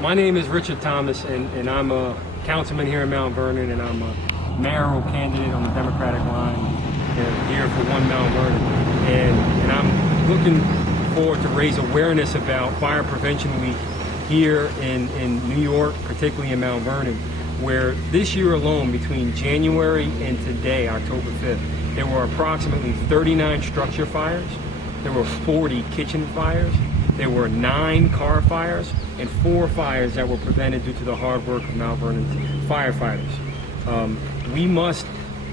My name is Richard Thomas, and I'm a councilman here in Mount Vernon, and I'm a mayoral candidate on the Democratic line here for One Mount Vernon. And I'm looking forward to raise awareness about Fire Prevention Week here in New York, particularly in Mount Vernon, where this year alone, between January and today, October 5th, there were approximately 39 structure fires, there were 40 kitchen fires, there were 9 car fires, and 4 fires that were prevented due to the hard work of Mount Vernon's firefighters. We must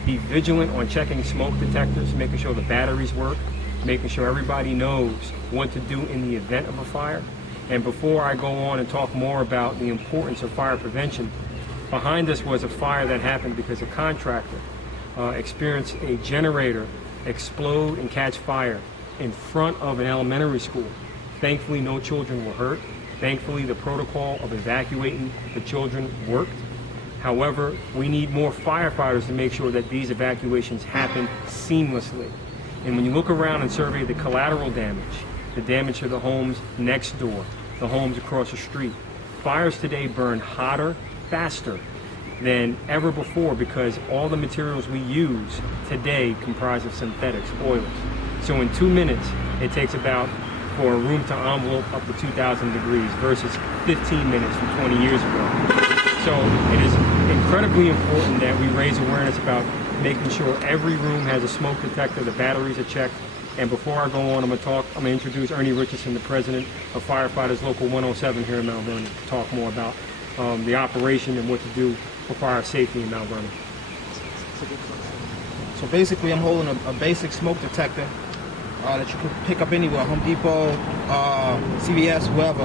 be vigilant on checking smoke detectors, making sure the batteries work, making sure everybody knows what to do in the event of a fire. And before I go on and talk more about the importance of fire prevention, behind us was a fire that happened because a contractor experienced a generator explode and catch fire in front of an elementary school. Thankfully, no children were hurt. Thankfully, the protocol of evacuating the children worked. However, we need more firefighters to make sure that these evacuations happen seamlessly. And when you look around and survey the collateral damage, the damage to the homes next door, the homes across the street, fires today burn hotter, faster than ever before because all the materials we use today comprise of synthetics, oils. So in 2 minutes, it takes about, for a room to envelope, up to 2,000 degrees versus 15 minutes from 20 years ago. So it is incredibly important that we raise awareness about making sure every room has a smoke detector, the batteries are checked. And before I go on, I'm going to introduce Ernie Richardson, the president of Firefighters Local 107 here in Mount Vernon, to talk more about the operation and what to do for fire safety in Mount Vernon. So basically, I'm holding a basic smoke detector that you can pick up anywhere, Home Depot, CVS, wherever.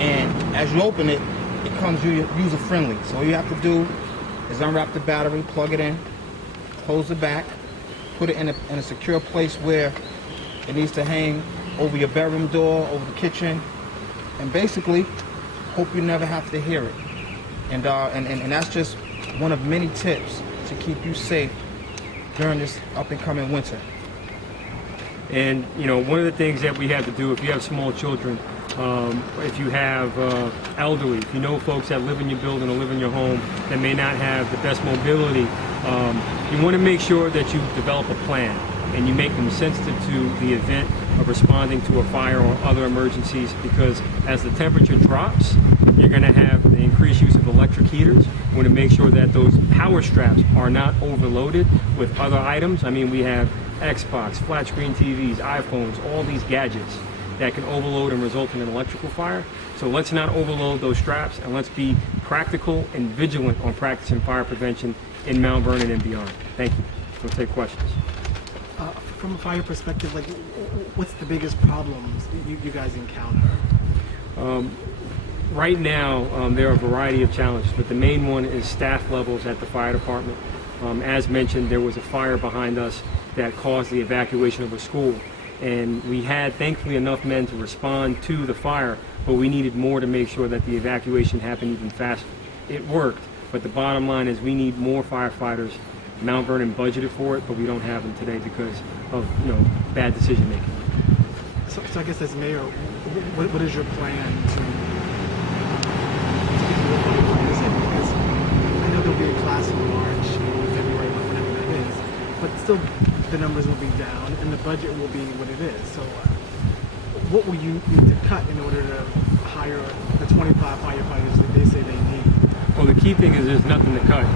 And as you open it, it comes user-friendly. So all you have to do is unwrap the battery, plug it in, close the back, put it in a secure place where it needs to hang over your bedroom door, over the kitchen, and basically hope you never have to hear it. And that's just one of many tips to keep you safe during this up-and-coming winter. And you know, one of the things that we have to do, if you have small children, if you have elderly, if you know folks that live in your building or live in your home that may not have the best mobility, you want to make sure that you develop a plan and you make them sensitive to the event of responding to a fire or other emergencies, because as the temperature drops, you're going to have the increased use of electric heaters. We want to make sure that those power straps are not overloaded with other items. I mean, we have Xbox, flat screen TVs, iPhones, all these gadgets that can overload and result in an electrical fire. So let's not overload those straps, and let's be practical and vigilant on practicing fire prevention in Mount Vernon and beyond. Thank you. We'll take questions. From a fire perspective, like, what's the biggest problems you guys encounter? Right now, there are a variety of challenges, but the main one is staff levels at the fire department. As mentioned, there was a fire behind us that caused the evacuation of a school. And we had, thankfully, enough men to respond to the fire, but we needed more to make sure that the evacuation happened even faster. It worked, but the bottom line is we need more firefighters. Mount Vernon budgeted for it, but we don't have them today because of, bad decision making. So I guess as mayor, what is your plan to get the firefighters in? Because I know there'll be a class in March, February, whenever that is, but still the numbers will be down and the budget will be what it is. So what will you need to cut in order to hire the 25 firefighters that they say they need? Well, the key thing is there's nothing to cut.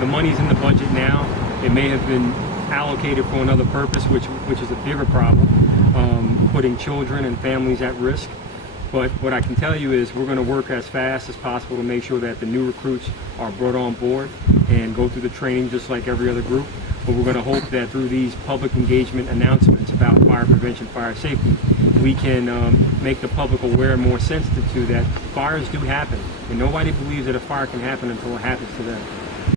The money's in the budget now. It may have been allocated for another purpose, which is a bigger problem, putting children and families at risk. But what I can tell you is we're going to work as fast as possible to make sure that the new recruits are brought on board and go through the training just like every other group. But we're going to hope that through these public engagement announcements about fire prevention, fire safety, we can make the public aware and more sensitive to that fires do happen. And nobody believes that a fire can happen until it happens to them.